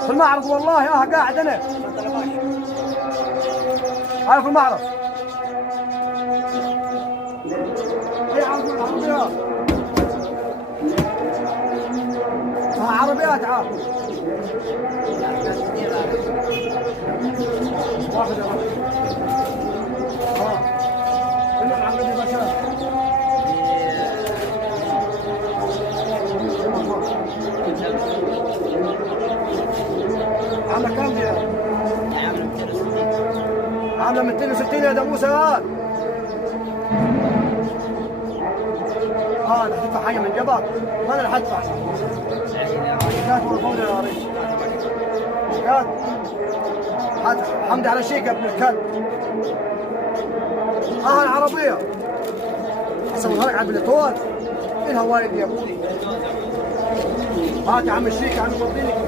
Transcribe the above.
في المعرض والله قاعد انا. هاي في المعرض. هي عربيات. عربيات عارف. واحد عامله كم دي؟ عامله 260 يا دموسه. هذا تدفع حاجه من جبل. ما انا اللي حدفع. كانت مرفوضه يا ريش. كانت حمد على شيك يا ابن الكلب. العربيه اصورها لك على البلتوات. ايه الهوايه دي يا ابوي؟ هات يا عم الشيك يا عم فضيني.